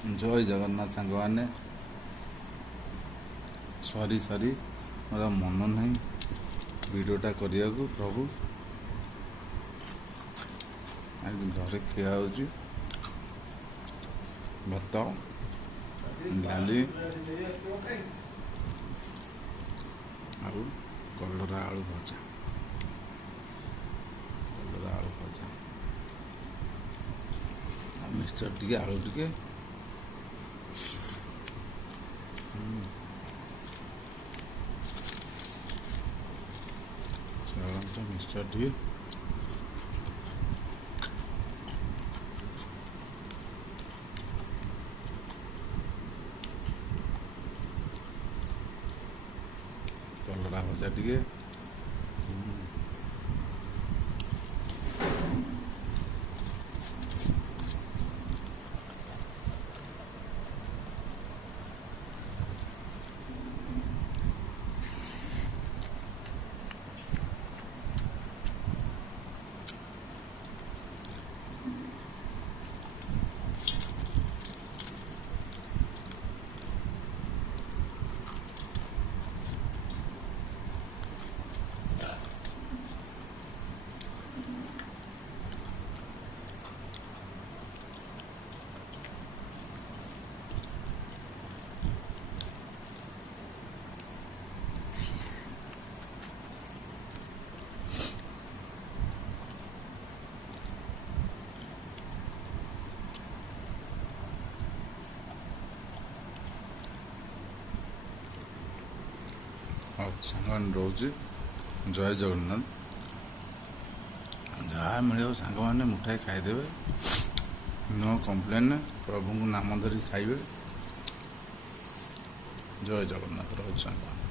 जय जगन्नाथ सांग मैंने सरी मोर मन नहीं वीडियोटा करने को प्रभु आज घरे खिया हो भात डाली आलू कलरा आलू भजा मिक्सचर टी आलू टी मिक्सचर टी कलरा भजा टी सांग रोज जय जगन्नाथ जहाँ मिले सांग मैंने मुठाई खाईदे नो कम्प्लेन प्रभु नाम धरी खाइबे जय जगन्नाथ रोज सांग।